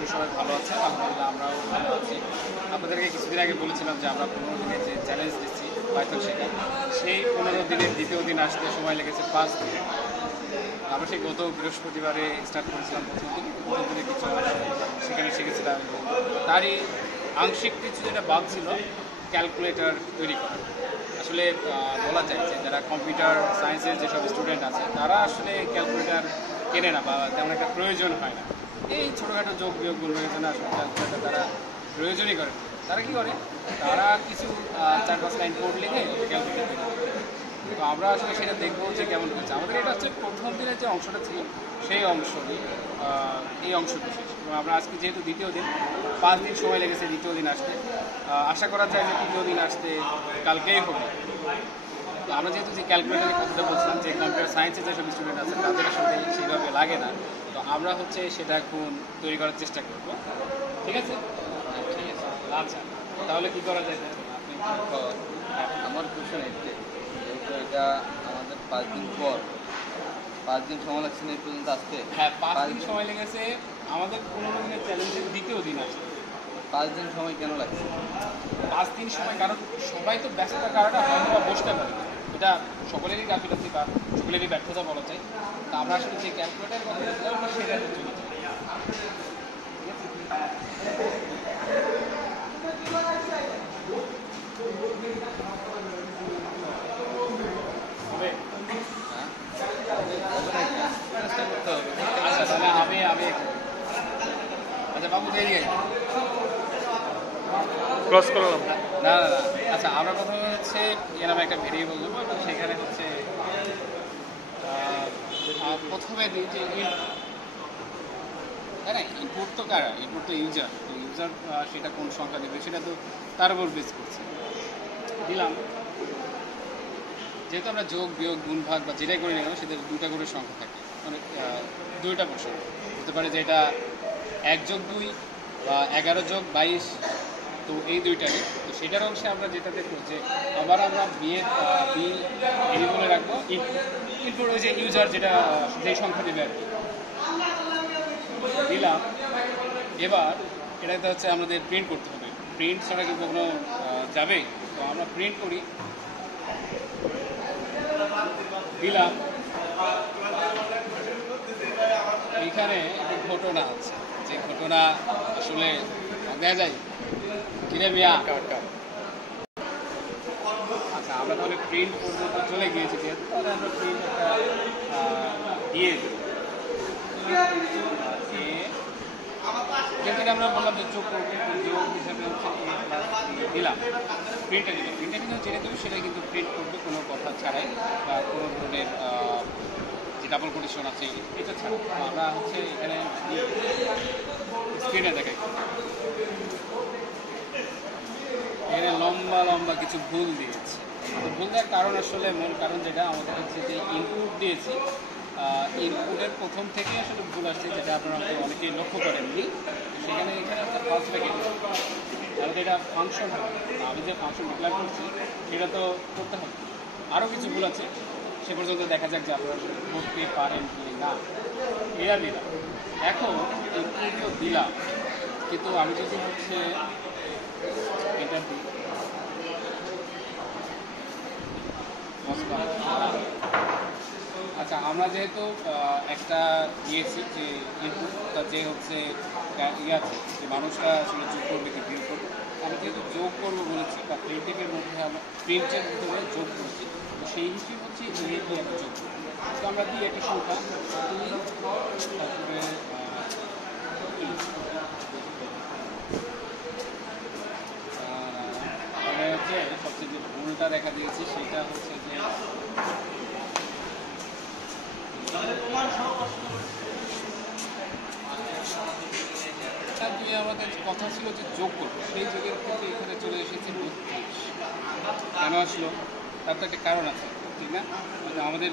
করি সবাই ভালো আছে। আলহামদুলিল্লাহ আমরাও ভালো আছি। আপনাদেরকে কিছুদিন আগে বলেছিলাম যে আমরা 15 দিনের যে চ্যালেঞ্জ দিচ্ছি পাইথন শেখা, সেই 15 দিনের দ্বিতীয় দিন আসতে সময় লেগেছে 5 দিন। আমরা সেই গত বৃহস্পতিবারে স্টার্ট করেছিলাম প্রথম দিনে কিছু সেখানে শিখেছিলাম। তারই আংশিক কিছু যেটা বাদ ছিল ক্যালকুলেটর তৈরি করা। আসলে বলা যায় যে যারা কম্পিউটার সায়েন্সের যেসব স্টুডেন্ট আছে তারা আসলে ক্যালকুলেটর কেনে না বা তেমন একটা প্রয়োজন হয় না। এই ছোটোখাটো যোগ বিয়োগ গুণের জন্য আসলে ক্যালকুলেটর তারা প্রয়োজনই করে। তারা কী করে, তারা কিছু 4-5 লাইন কোড লিখে ক্যালকুলেটর তৈরি করে। তো আমরা আসলে সেটা দেখবো যে কেমন হচ্ছে। আমাদের এটা হচ্ছে প্রথম দিনের যে অংশটা ছিল সেই অংশটি, এই অংশ বিশেষ। এবং আমরা আজকে যেহেতু দ্বিতীয় দিন, 5 দিন সময় লেগেছে দ্বিতীয় দিন আসতে। আশা করা যায় যে তৃতীয় দিন আসতে কালকেই হবে। তো আমরা যেহেতু যে ক্যালকুলেটারের কথাটা বলছিলাম যে কম্পিউটার সায়েন্সের যেসব স্টুডেন্ট আছে তাদের আসলে সেইভাবে লাগে না, তো আমরা হচ্ছে সেটা এখন তৈরি করার চেষ্টা করব। ঠিক আছে? ঠিক আছে, আচ্ছা তাহলে কী করা যায়? আপনি আমার কোশ্চেন এটাই, যেহেতু এটা আমাদের 5 দিন পর, 5 দিন সময় লাগছে না এই পর্যন্ত আসতে। হ্যাঁ, 5 দিন সময় লেগেছে আমাদের 15 দিনের চ্যালেঞ্জের দ্বিতীয় দিন আসতে। 5 দিন সময় কেন লাগছে? 5 দিন সময়, কারণ সবাই তো ব্যস্ততার কারণে হয়তো বা বসতে পারে। এটা সকলেরই গাফিলতি বা সকলেরই ব্যর্থতা বলা যায়। তা আমরা আসলে যে ক্যালকুলেটার কথা বলছিলাম আমরা সেটা চলে যাই। চেষ্টা করতে হবে। আচ্ছা তাহলে আমি আচ্ছা বাবু দেরি ক্রস করলাম। না না না আচ্ছা, আমরা প্রথমে হচ্ছে এরকম একটা ভেরিয়েবল দেবো এবং সেখানে হচ্ছে প্রথমে দিই যে তাই না, ইনপুট তো কারা, ইনপুট তো ইউজার। তো ইউজার সেটা কোন সংখ্যা দেবে সেটা তো তার উপর বেস করছে। দিলাম, যেহেতু আমরা যোগ বিয়োগ গুণ ভাগ বা যেটাই করি না কেন সেটা 2টা করে সংখ্যা থাকে, মানে 2টা প্রশ্ন হতে পারে যে এটা 1+2 বা 11+22, তো এই 2টারই। তো সেটার অংশে আমরা যেটা দেখবো যে আবার আমরা বি ভেরিয়েবলে রাখবো ইনপুট, ওই যে ইউজার যেটা যেই সংখ্যা দেবে আর কি দিলাম। এবার এটাতে হচ্ছে আমাদের প্রিন্ট করতে হবে। প্রিন্ট ছাড়া কি কখনো যাবে? তো আমরা প্রিন্ট করি, দিলাম। এইখানে একটা ঘটনা আছে, যে ঘটনা আসলে দেখা যায় কিরে মিয়া। আচ্ছা আমরা তাহলে প্রিন্ট পর্যন্ত চলে গিয়েছি, যেহেতু তাহলে আমরা প্রিন্ট একটা দিয়ে দেবো। যেহেতু আমরা বললাম যে যোগ করবো, যোগ হিসাবে হচ্ছে দিলাম, প্রিন্টে দিলাম। প্রিন্টে কিন্তু যেটা দেবে সেটা কিন্তু প্রিন্ট করবে কোনো কথা ছাড়াই বা কোনো ধরনের যে ডাবল কোটেশন আছে এটা ছাড়া। আমরা হচ্ছে এখানে স্ক্রিনে দেখাই, এখানে লম্বা লম্বা কিছু ভুল দিয়েছে। তো ভুল দেওয়ার কারণ আসলে মূল কারণ যেটা আমাদের হচ্ছে যে ইনপুট দিয়েছি, ইনপুটের প্রথম থেকেই আসলে ভুল আসছে, যেটা আপনারা অনেকেই লক্ষ্য করেননি। সেখানে এখানে হচ্ছে ফার্স্ট ব্র্যাকেট, তাহলে এটা ফাংশন হবে। আমি যে ফাংশন ডিক্লেয়ার করছি সেটা তো করতে হবে। আরও কিছু ভুল আছে, সে পর্যন্ত দেখা যাক যে আপনারা করতে পারেন কি না। এটা দিলাম, এখন ইনপুটও দিলাম, কিন্তু আমি যদি হচ্ছে এটা দিই আচ্ছা, আমরা যেহেতু একটা দিয়েছি যে ইনপুটটা যে হচ্ছে ইয়ে আছে যে মানুষটা আসলে যোগ করবে কি বিয়োগ করবে, আমরা যেহেতু যোগ করবো বলেছি বা প্রিন্টের মধ্যে আমরা প্রিন্টের ভিতরে যোগ করেছি, তো সেই হিসেবে হচ্ছে এ দিয়ে একটা যোগ করবো। তো আমরা দিই একটা সংখ্যা, তারপরে হচ্ছে সবচেয়ে যে ভুলটা দেখা দিয়েছি সেটা হচ্ছে যে দিয়ে আমাদের কথা ছিল যে যোগ করবো, সেই যোগের ক্ষেত্রে এখানে চলে এসেছে 32। কেন আসলো তার তো একটা কারণ আছে, ঠিক না? আমাদেরই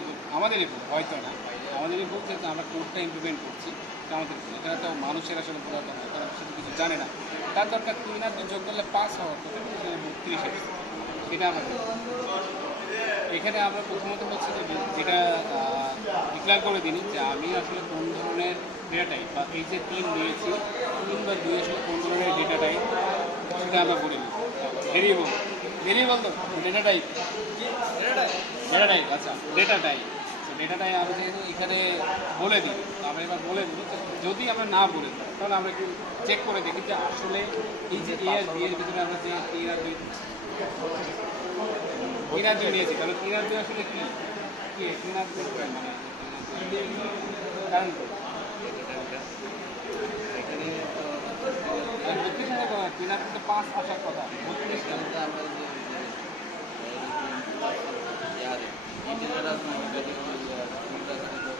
ভুল, হয়তো না আমাদেরই ভুল, যেহেতু আমরা কোডটা ইমপ্লিমেন্ট করছি আমাদের ভুল। এখানে তো মানুষের আসলে ভুল হতে হয়, কারণ সেটা কিছু জানে না। তার দরকার 3 আর 2 যোগ করলে 5 হওয়ার কথা, সেখানে 32 এসেছে। এটা আমাদের এখানে আমরা প্রথমত হচ্ছে যে যেটা ডিক্লেয়ার করে দিই যে আমি আসলে কোন ধরনের ধরনের ডেটা টাইপ বা এই যে 3 দিয়েছি 3 বা 2 এর সাথে কোন ধরনের ডেটা টাইপ সেটা আমরা বলে দিই। ভেরিয়েবল তো ডেটা টাইপ আচ্ছা ডেটা টাইপ আমরা যেহেতু এখানে বলে দিই, আমরা এবার বলে দিই। যদি আমরা না বলে দিই তাহলে আমরা একটু চেক করে দেখি যে আসলে এই যে এ আর বি এর ভিতরে আমরা যে 3 আর 2 নিয়েছি, তাহলে 3 আর 2 আসলে কি 3 আর 2 মানে কারণ এখানে তো 32 হাজার কথা 3 আর 2 তো 5 আসার কথা 32 কেন? এখানে তো আমরা যে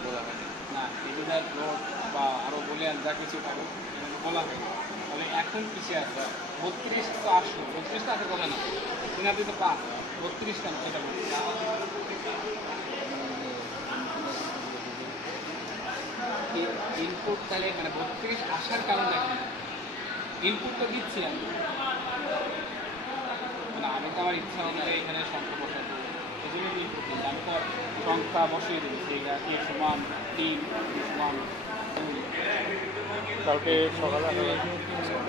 বলা হয় না ইন্টিজার ফ্লোট বা আরও বুলিয়ান যা কিছু থাকে এগুলো বলা হয় না। তাহলে এখন কিসে আছে 32 তো আসলো, 32 তো আসার কথা না, 3 আর 2 তো 5, 32 কেন সেটা বলছি। ইনপুট তাহলে মানে 32 আসার কারণটা কি? ইনপুট তো দিচ্ছি আমি, মানে আমি তো আমার ইচ্ছা অনুযায়ী এখানে সংখ্যা বসাবো, এই জন্য ইনপুট দিই। আমি তো সংখ্যা বসিয়ে দিই সেই এ সমান 3 বি সমান 2। কালকে সকালে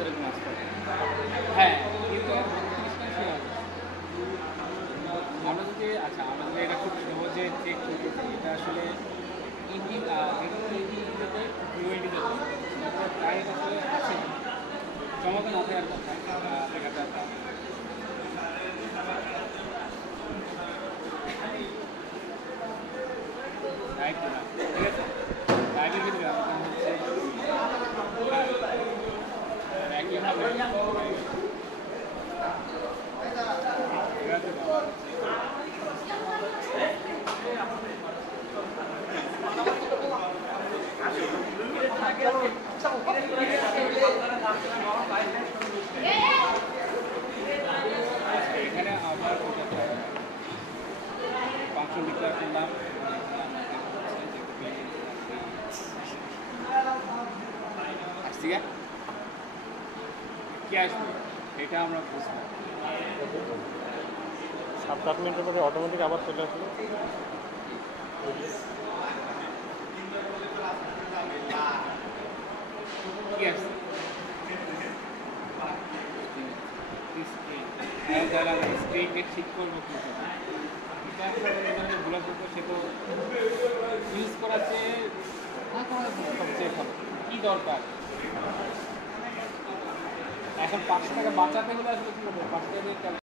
এরকম আসতে হবে। হ্যাঁ কিন্তু 32 টা কি হবে? আমরা যদি আমরা যদি এটা খুব সহজে চেক করতে চাই, এটা আসলে প্রায় আসলে আছে সমাধান আছে আর কথা লেখাটা রাইট না, ঠিক আছে। রাইটের ভিতরে আমাদের হচ্ছে একইভাবে এখানে আবার ফাংশন ডিক্লেয়ার করলাম, আসছি কি আসবে এটা আমরা বুঝবো। 7-8 মিনিটের মধ্যে অটোমেটিক আবার চলে আসলো। কি আসছে তাহলে আমরা স্ক্রিনকে ঠিক করবো কি করে? এটা একটা ভুলা করবো, সে তো ইউজ করার চেয়ে না করার সবচেয়ে ভালো। কী দরকার এখন 500 টাকা বাঁচাতে হলে আসলে কী করবো? 500 টাকা দিয়ে